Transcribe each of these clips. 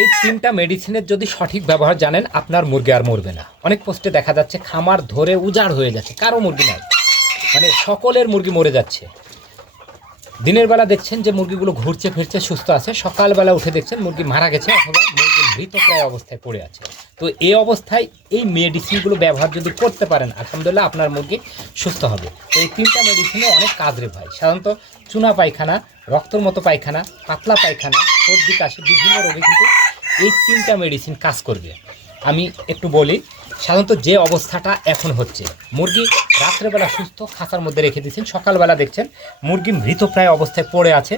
এই 3টা মেডিসিনের যদি সঠিক ব্যবহার জানেন, আপনার মুরগি আর মরবে না। অনেক পোস্টে দেখা যাচ্ছে খামার ধরে উজাড় হয়ে যাচ্ছে, কারো মুরগি নাই, মানে সকলের মুরগি মরে যাচ্ছে। দিনের বেলা দেখছেন যে মুরগিগুলো ঘুরছে ফিরছে সুস্থ আছে, সকালবেলা উঠে দেখছেন মুরগি মারা গেছে অথবা মুরগি মৃতপ্রায় অবস্থায় পড়ে আছে। তো এই অবস্থায় এই মেডিসিনগুলো ব্যবহার যদি করতে পারেন, আলহামদুলিল্লাহ আপনার মুরগি সুস্থ হবে। তো এই 3টা মেডিসিনে অনেক কাজ রে ভাই। সাধারণত চুনা পায়খানা, রক্তর মতো পায়খানা, পাতলা পায়খানা, সর্দি কাশি, বিভিন্ন রোগে কিন্তু এই 3টা মেডিসিন কাজ করবে। আমি একটু বলি, সাধারণত যে অবস্থাটা এখন হচ্ছে, মুরগি রাত্রেবেলা সুস্থ খাঁচার মধ্যে রেখে দিয়েছেন, সকালবেলা দেখছেন মুরগি মৃতপ্রায় অবস্থায় পড়ে আছে,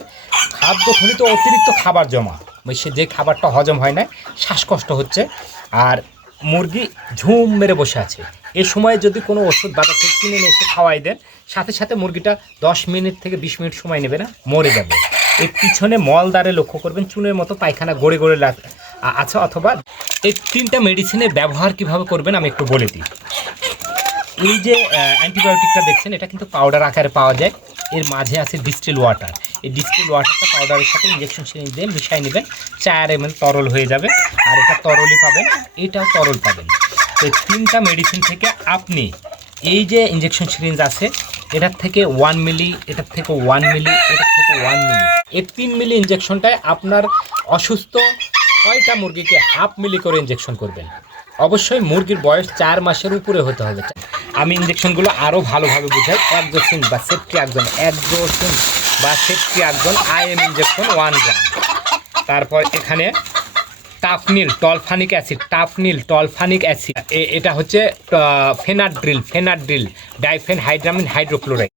খাদ্যথলিতে অতিরিক্ত খাবার জমা, সে যে খাবারটা হজম হয় না, শ্বাসকষ্ট হচ্ছে, আর মুরগি ঝুম মেরে বসে আছে। এ সময় যদি কোনো ওষুধ বাজার থেকে কিনে নিয়ে এসে খাওয়াই দেন, সাথে সাথে মুরগিটা 10 মিনিট থেকে 20 মিনিট সময় নেবে না, মরে যাবে। এর পিছনে মলদ্বারে লক্ষ্য করবেন চুনের মতো পায়খানা গড়ে গড়ে আছে। অথবা এই 3টা মেডিসিনের ব্যবহার কিভাবে করবেন আমি একটু বলে দিই। এই যে অ্যান্টিবায়োটিকটা দেখছেন, এটা কিন্তু পাউডার আকারে পাওয়া যায়। এর মাঝে আছে ডিস্টিল ওয়াটার। এই ডিস্টিল ওয়াটারটা পাউডারের সাথে ইঞ্জেকশন সিরিঞ্জ দিয়ে মিশিয়ে নেবেন, 4 ml তরল হয়ে যাবে। আর এটা তরলই পাবেন, এটাও তরল পাবেন। তো এই 3টা মেডিসিন থেকে আপনি এই যে ইঞ্জেকশন সিরিঞ্জ আছে, এটার থেকে 1 মিলি, এটার থেকে 1 মিলি, এটার থেকে 1 মিলি, এই 3 মিলি ইঞ্জেকশনটায় আপনার অসুস্থ 6টা মুরগিকে হাফ মিলি করে ইঞ্জেকশন করবেন। অবশ্যই মুরগির বয়স 4 মাসের উপরে হতে হবে। আমি ইঞ্জেকশনগুলো আরও ভালোভাবে বুঝাই। একজোসিন বা সেফট্রিয়াক্সন, একজোসিন বা সেফট্রিয়াক্সন IM ইঞ্জেকশন 1 গ্রাম। তারপর এখানে টাফনিল টলফানিক অ্যাসিড, টাফনিল টলফানিক অ্যাসিড, এটা হচ্ছে ফেনাড্রিল ডাইফেন হাইড্রামিন হাইড্রোক্লোরাইড।